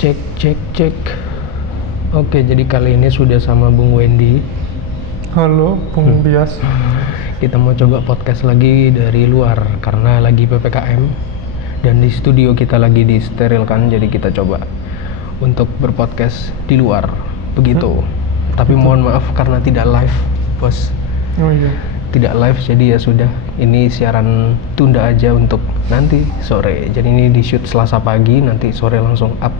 Cek, cek, cek. Oke, jadi kali ini sudah sama Bung Wendy. Halo, Bung Bias. Kita mau coba podcast lagi dari luar karena lagi PPKM dan di studio kita lagi disterilkan, jadi kita coba untuk berpodcast di luar. Begitu. Tapi mohon maaf karena tidak live, Bos. Oh iya. Tidak live, jadi ya sudah. Ini siaran tunda aja untuk nanti sore. Jadi ini di shoot Selasa pagi, nanti sore langsung up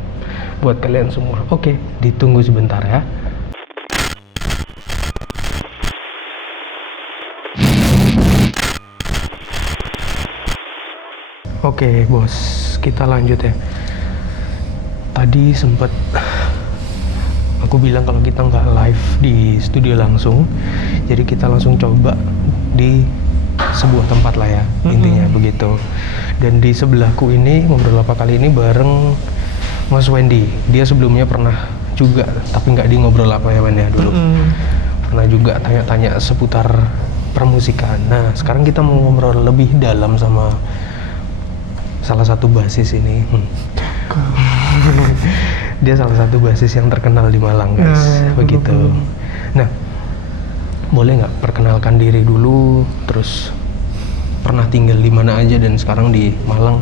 buat kalian semua. Oke, ditunggu sebentar ya. Oke, Bos, kita lanjut ya. Tadi sempet aku bilang kalau kita nggak live di studio langsung, jadi kita langsung coba di sebuah tempat lah ya, intinya begitu. Dan di sebelahku ini ngobrol apa kali ini bareng Mas Wendy. Dia sebelumnya pernah juga, tapi nggak di ngobrol apa ya, Wendy, dulu. Pernah juga tanya-tanya seputar permusikan. Nah, sekarang kita mau ngobrol lebih dalam sama salah satu basis ini. Dia salah satu basis yang terkenal di Malang, guys. Begitu. Nah, boleh nggak perkenalkan diri dulu, terus pernah tinggal di mana aja dan sekarang di Malang,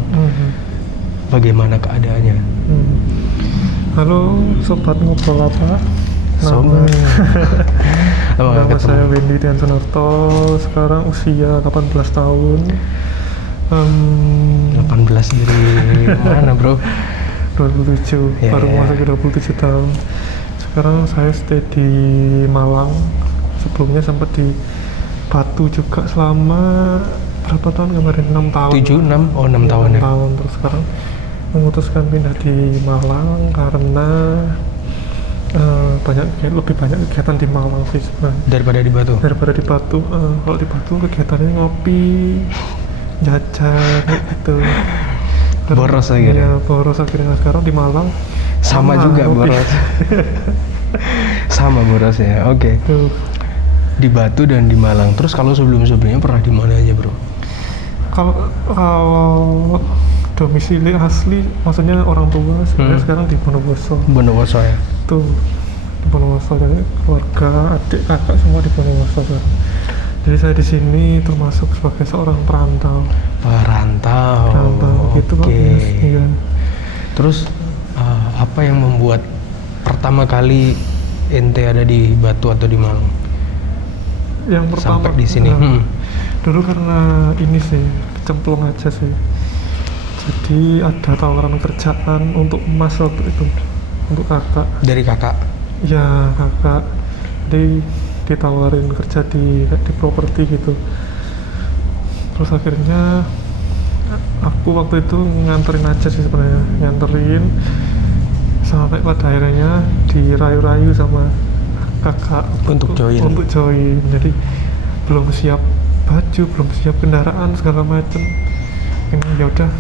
bagaimana keadaannya? Halo, sobat ngobrol apa? Sobat. Nama saya Wendy Dian Sunarto. Sekarang usia 18 tahun. 18 dari mana, Bro? 27, baru masuk ke 27 tahun. Sekarang saya stay di Malang. Sebelumnya sempat di Batu juga selama berapa tahun kemarin? 6 tahun. 6 tahun ya? 6 tahun. Terus sekarang memutuskan pindah di Malang karena lebih banyak kegiatan di Malang sih sebenarnya. Daripada di Batu? Daripada di Batu. Kalau di Batu kegiatannya ngopi, jajan gitu. Boros akhirnya? Iya, boros akhirnya. Sekarang di Malang sama juga boros. Sama boros ya, oke. Di Batu dan di Malang. Terus kalau sebelumnya pernah di mana aja, Bro? Kalau domisili asli, maksudnya orang tua, sebenarnya sekarang di Bondowoso. Bondowoso ya? Tuh, di Bondowoso. Jadi keluarga, adik, kakak semua di Bondowoso sekarang. Jadi saya di sini termasuk sebagai seorang perantau. Perantau gitu, Pak. Iya. Terus apa yang membuat pertama kali ente ada di Batu atau di Malang? Yang pertama sampai di sini. Dulu karena ini sih, cemplung aja sih. Jadi ada tawaran kerjaan untuk Mas waktu itu, untuk kakak. Dari kakak? Ya, kakak. Jadi ditawarin kerja di properti gitu. Terus akhirnya aku waktu itu nganterin aja sih sebenarnya, nganterin sampai pada akhirnya dirayu-rayu sama kakak untuk join. Jadi belum siap baju, belum siap kendaraan segala macem. Ini ya udah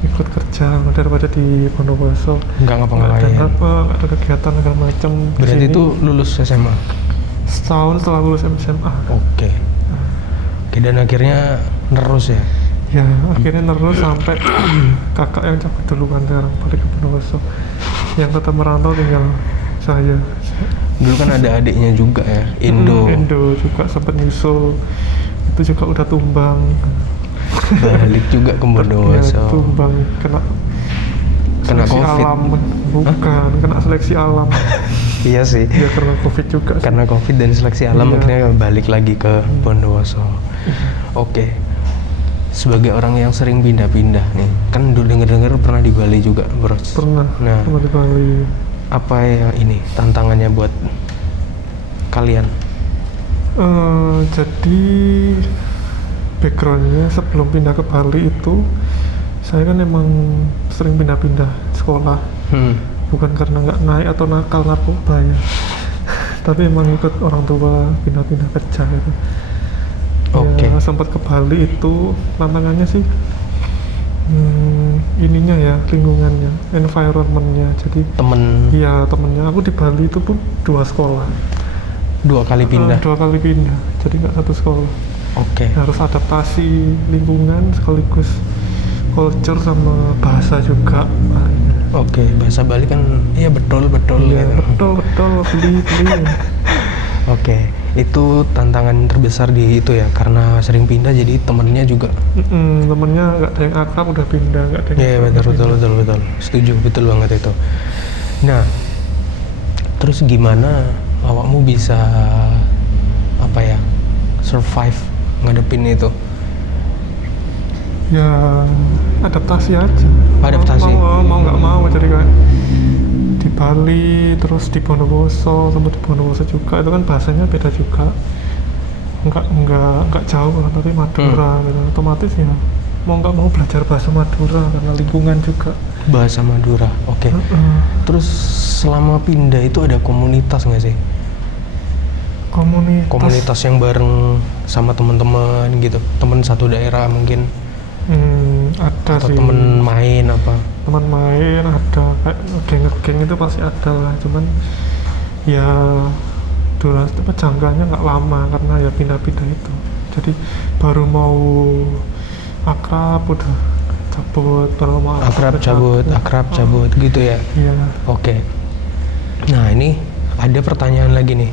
ikut kerja daripada di Bondowoso. Nggak ngapa-ngapain. Nggak ada kegiatan segala macem. Berarti itu lulus SMA? Setahun setelah lulus SMA. Oke, dan akhirnya nerus ya? Ya, akhirnya nerus sampai kakak yang cabut duluan sekarang balik ke Bondowoso. Yang tetap merantau tinggal saya. Dulu kan ada adiknya juga ya, Indo juga sempat nyusul, itu juga udah tumbang. Balik juga ke Bondowoso. Ya, tumbang kena seleksi COVID. Alam. Bukan, kena seleksi alam. Iya sih. Ya karena COVID juga sih. Karena COVID dan seleksi alam akhirnya balik lagi ke Bondowoso. Oke. Sebagai orang yang sering pindah-pindah nih, kan dulu denger-denger pernah di Bali juga, Bro. Pernah di Bali. Apa ya ini tantangannya buat kalian? Jadi backgroundnya sebelum pindah ke Bali itu, saya kan emang sering pindah-pindah sekolah. Bukan karena nggak naik atau nakal narkoba ya, tapi emang ikut orang tua pindah-pindah kerja gitu. Ya, sempat ke Bali itu tantangannya sih ininya ya, lingkungannya, environmentnya. Jadi temennya aku di Bali itu pun 2 sekolah. 2 kali pindah? 2 kali pindah, jadi nggak satu sekolah. Harus adaptasi lingkungan sekaligus culture sama bahasa juga. Oke, bahasa Bali kan iya betul Iya, gitu. betul beli. Oke, itu tantangan terbesar di itu ya, karena sering pindah jadi temennya juga. Temennya nggak ada yang akrab udah pindah, nggak ada yang Iya akrab, udah pindah. betul. Setuju, betul banget itu. Nah, terus gimana awakmu bisa apa ya, survive ngadepin itu? Ya adaptasi aja. Adaptasi. Mau nggak mau, jadi kayak di Bali terus di Bondowoso, sempat di Bondowoso juga, itu kan bahasanya beda juga, nggak jauh lah, tapi Madura gitu. Otomatis ya mau nggak mau belajar bahasa Madura karena lingkungan juga. Bahasa Madura, oke. Terus selama pindah itu ada komunitas nggak sih? Komunitas yang bareng sama teman-teman gitu, teman satu daerah mungkin, ada atau sih, teman main apa? teman main ada, kayak geng itu pasti ada lah, cuman ya durasi jangkanya nggak lama karena ya pindah-pindah itu, jadi baru mau akrab udah cabut, baru mau Akrab cabut gitu ya. Iya. Oke. Nah, ini ada pertanyaan lagi nih.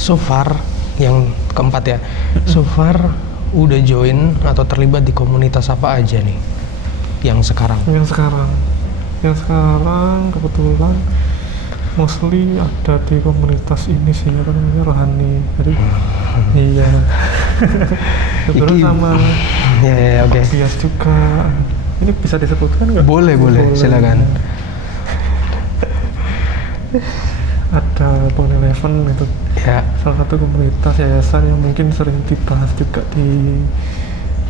So far, yang keempat ya. So far udah join atau terlibat di komunitas apa aja nih? Yang sekarang. Yang sekarang kebetulan mostly ada di komunitas ini sih, apa namanya, rohani. Jadi iya. Kebetulan sama Ya, oke. bias juga. Ini bisa disebutkan nggak? Boleh, silakan. Ada Point Eleven itu, Ya, salah satu komunitas yayasan yang mungkin sering dibahas juga di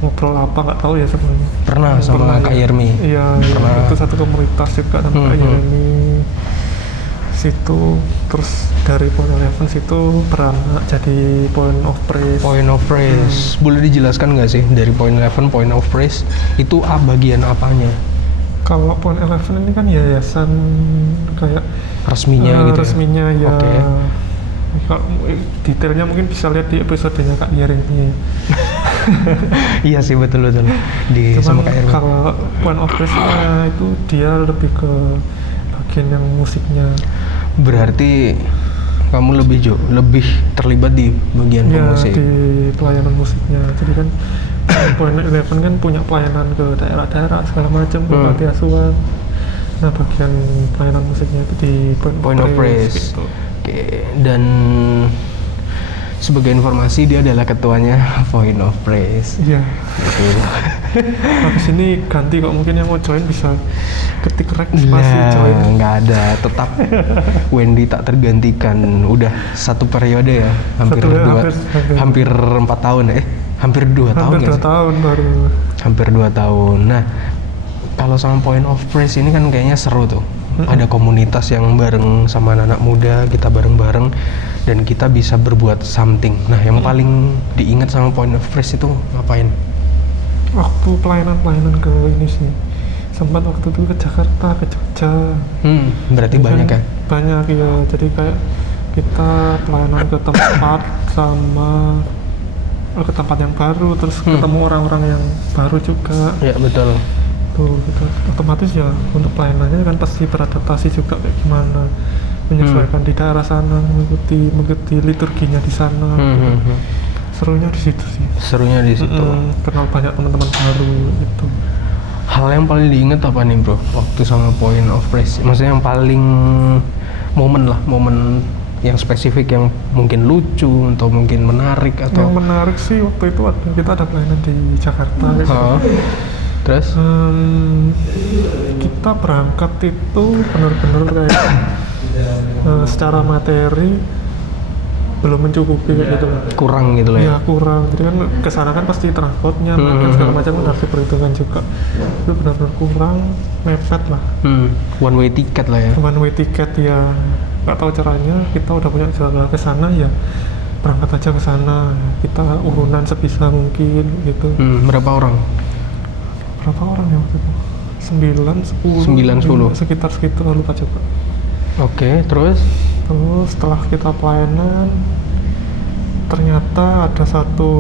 ngobrol apa nggak tahu ya sebenarnya. pernah sama Kak Yermi. Iya, Pernah. itu satu komunitas juga sama Kak Yermi situ. Terus dari Point Eleven situ beranak jadi Point of Praise. Point of Praise. Boleh dijelaskan nggak sih dari Point Eleven, Point of Praise itu bagian apanya? Kalau Point Eleven ini kan yayasan kayak Resminya gitu. resminya ya. Oke. Kalau detailnya mungkin bisa lihat di episodenya Kak Yermi. Iya sih, betul di Cuman sama Kak Yermi. kalau Point of Praise-nya itu dia lebih ke bagian yang musiknya. Berarti kamu lebih terlibat di bagian Ya, pemusik. di pelayanan musiknya. Jadi kan Point Eleven kan punya pelayanan ke daerah-daerah segala macam, ke panti asuhan. Nah, bagian pelayanan musiknya itu di Point of Praise. gitu. Oke, dan sebagai informasi dia adalah ketuanya Point of Praise. Iya. Betul. Habis ini ganti, kok mungkin yang mau join bisa ketik rek spasi join. Nggak ada, tetap Wendy tak tergantikan. Udah satu periode ya, hampir 4 tahun hampir 2 tahun Hampir nggak 2 sih? tahun baru. Hampir 2 tahun. Nah, kalau sama Point of Praise ini kan kayaknya seru tuh. Ada komunitas yang bareng sama anak-anak muda, kita bareng-bareng dan kita bisa berbuat something. Nah, yang paling diingat sama Point of Praise itu ngapain? Waktu pelayanan ke ini sih, sempat waktu itu ke Jakarta, ke Jogja. Berarti banyak ya? Banyak ya, jadi kayak kita pelayanan ke tempat sama ke tempat yang baru, terus ketemu orang-orang yang baru juga. Ya, betul. Tuh, gitu. Otomatis ya untuk pelayanannya kan pasti beradaptasi juga, kayak gimana menyesuaikan di daerah sana, mengikuti liturginya di sana. Serunya di situ sih. Serunya di situ. Kenal banyak teman-teman baru itu. Hal yang paling diingat apa nih, bro, waktu sama Point of Praise? Maksudnya yang paling momen yang spesifik yang mungkin lucu atau mungkin menarik atau Yang menarik sih waktu itu kita ada pelayanan di Jakarta. Terus kita berangkat itu benar-benar kayak secara materi belum mencukupi kayak gitu. kurang gitu lah ya? Iya, kurang. Jadi kan kesana kan pasti transportnya, makan segala macam kan harus diperhitungkan juga. Itu benar-benar kurang, mepet lah. One way ticket lah ya? One way ticket ya, nggak tahu caranya. Kita udah punya jalan ke sana ya, berangkat aja ke sana. Kita urunan sebisa mungkin gitu. Berapa orang ya waktu itu? 9, 10 sekitar lupa juga. Oke, terus Setelah kita pelayanan, ternyata ada satu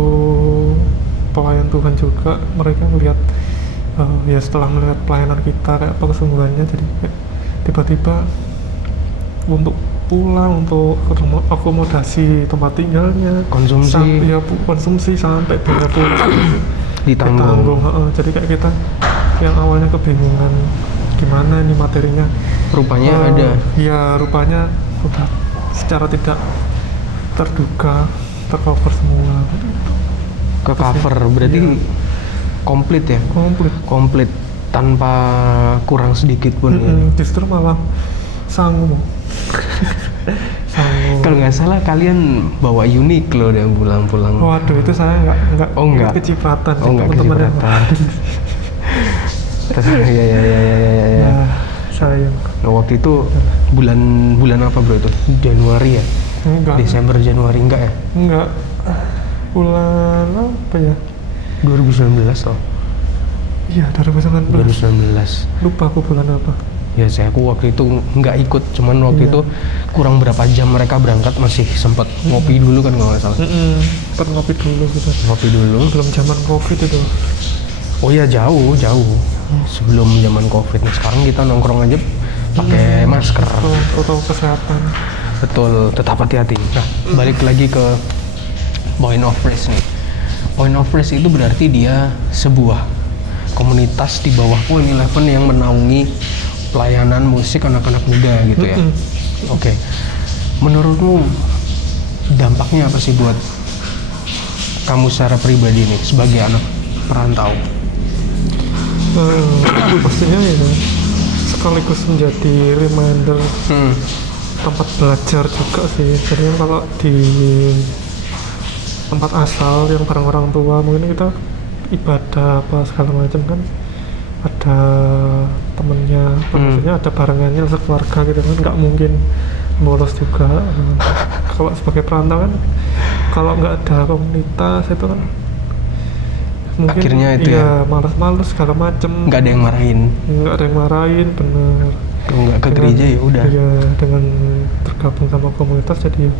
pelayan Tuhan juga, mereka melihat ya setelah melihat pelayanan kita kayak apa kesungguhannya, jadi kayak tiba-tiba untuk pulang, untuk akomodasi tempat tinggalnya, Konsumsi. konsumsi sampai biaya pulang Ditanggung. jadi kayak kita yang awalnya kebingungan gimana ini materinya, Rupanya ada. ya rupanya udah secara tidak terduga tercover semua. Ke cover berarti Iya. komplit ya, Komplit. komplit tanpa kurang sedikit pun ya. Justru malah sanggup. Sanggup. Kalau nggak salah kalian bawa Uniqlo deh pulang-pulang. Waduh, itu saya nggak Oh, nggak. kecipratan sih, Oh, nggak teman-teman yang- kecipratan. Ya. Ya, sayang. Nah, waktu itu bulan apa bro itu? Januari ya? Enggak. Desember Januari enggak ya? Enggak. Bulan apa ya? 2019 loh. Iya, 2019. 2019. Lupa aku bulan apa. Ya aku waktu itu nggak ikut, cuman waktu Iya. itu kurang berapa jam mereka berangkat masih sempat ngopi dulu kan kalau nggak salah. Sempat ngopi dulu gitu. Ngopi dulu. Belum zaman Covid itu. Oh iya jauh sebelum zaman Covid. Nah, sekarang kita nongkrong aja pakai masker. Protokol kesehatan. Betul, tetap hati-hati. Nah, balik lagi ke Point of Praise nih. Point of Praise itu berarti dia sebuah komunitas di bawah Point Eleven yang menaungi pelayanan musik anak-anak muda gitu ya. Oke. Menurutmu dampaknya apa sih buat kamu secara pribadi nih sebagai anak perantau? Pastinya ya sekaligus menjadi reminder tempat belajar juga sih. Jadi kan kalau di tempat asal yang bareng orang tua mungkin kita ibadah apa segala macam kan ada temennya, maksudnya ada barengannya sekeluarga gitu kan, nggak mungkin bolos juga. Kalau sebagai perantau kan kalau nggak ada komunitas itu kan mungkin Akhirnya itu ya malas-malas segala macem, nggak ada yang marahin. nggak ada yang marahin, bener. Kalau nggak ke gereja ya udah. Iya, dengan tergabung sama komunitas jadi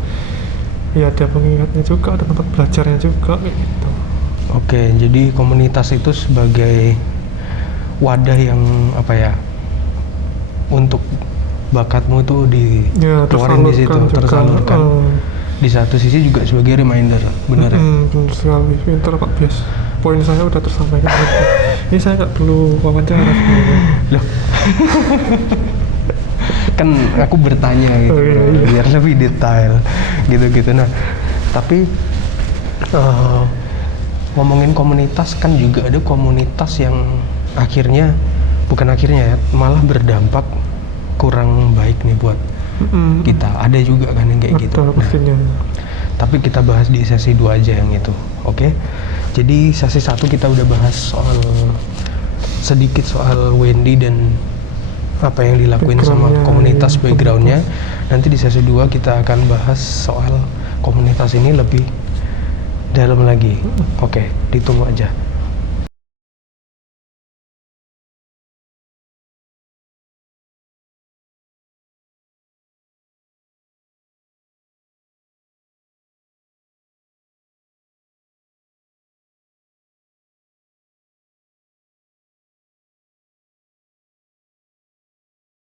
ya ada pengingatnya juga, ada tempat belajarnya juga kayak gitu. Oke, jadi komunitas itu sebagai wadah yang apa ya, untuk bakatmu tuh Ya, dikeluarin di situ, tersalurkan. Di satu sisi juga sebagai reminder, benar ya? Benar sekali, pinter Pak Bias. Poin saya udah tersampaikan. Ini saya nggak perlu wawancara sebenarnya. Loh. Kan aku bertanya gitu, Oh, iya, bro, iya. biar lebih detail gitu-gitu. Nah, tapi ngomongin komunitas kan juga ada komunitas yang bukan akhirnya ya, malah berdampak kurang baik nih buat kita. Ada juga kan yang kayak gitu. Betul, Nah, pastinya. tapi kita bahas di sesi 2 aja yang itu, oke? Jadi sesi 1 kita udah bahas sedikit soal Wendy dan apa yang dilakuin sama Background-nya, komunitas, ya, background-nya. Nanti di sesi 2 kita akan bahas soal komunitas ini lebih dalam lagi. Oke, ditunggu aja.